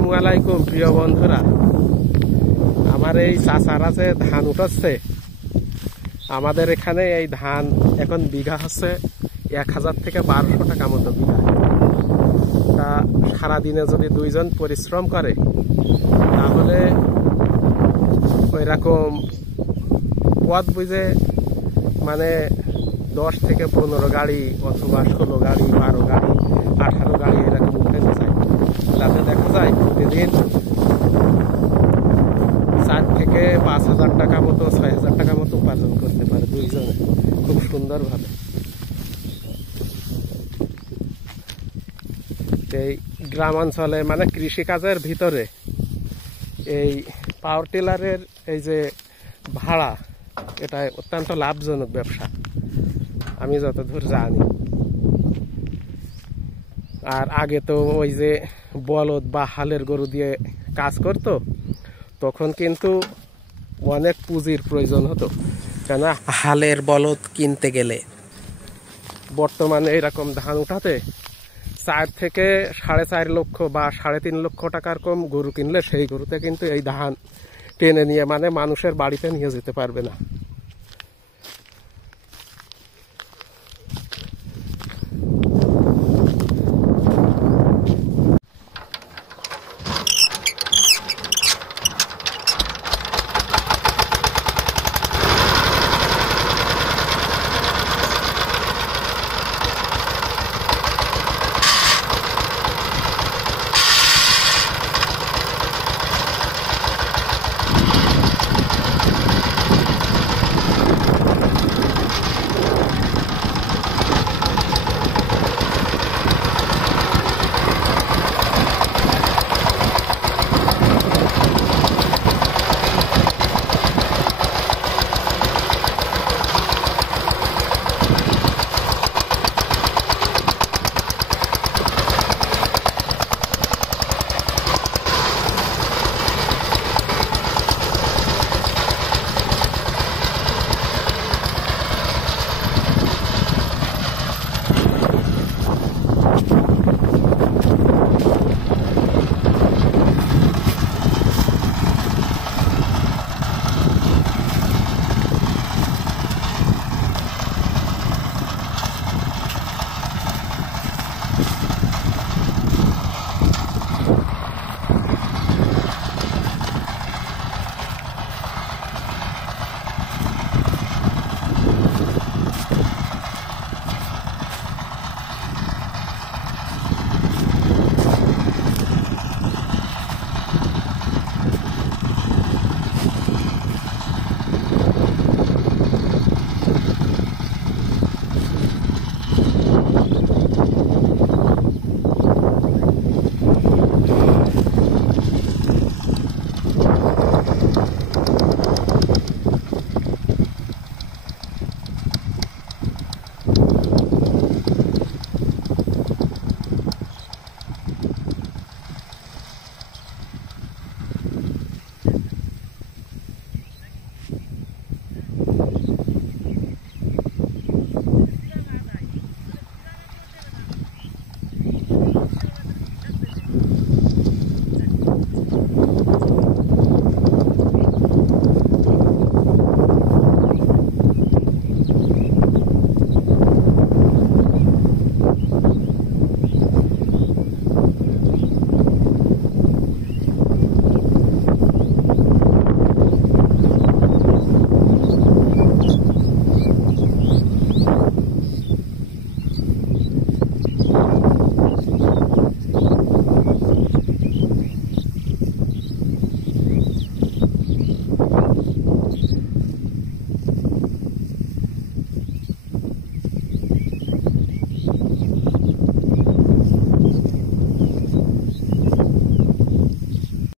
আসসালামু আলাইকুম প্রিয় বন্ধুরা, আমার এই চাচারা যে ধান উঠাচ্ছে, আমাদের এখানে এই ধান এখন বিঘা হচ্ছে 1000 থেকে 1200 টাকা মতো বিঘা। তা সারাদিনে যদি দুইজন পরিশ্রম করে তাহলে ওই রকম পথ বুঝে মানে 10 থেকে 15 গাড়ি অথবা 16 গাড়ি 12 গাড়ি 18 গাড়ি এরকম উঠে যায়। তাতে দেখা যায় প্রতিদিন 4 থেকে 5000 টাকা মতো 6000 টাকা মতো উপার্জন করতে পারে দুইজনে খুব সুন্দরভাবে। এই গ্রামাঞ্চলে মানে কৃষিকাজের ভিতরে এই পাওয়ার টিলারের এই যে ভাড়া, এটা অত্যন্ত লাভজনক ব্যবসা আমি যতদূর জানি। আর আগে তো ওই যে বলদ বা হালের গরু দিয়ে কাজ করতো, তখন কিন্তু অনেক পুঁজির প্রয়োজন হতো, কেন হালের বলদ কিনতে গেলে। বর্তমানে এরকম ধান উঠাতে 4 থেকে 4.5 লক্ষ বা 3.5 লক্ষ টাকার কম গরু কিনলে সেই গরুতে কিন্তু এই ধান টেনে নিয়ে মানে মানুষের বাড়িতে নিয়ে যেতে পারবে না।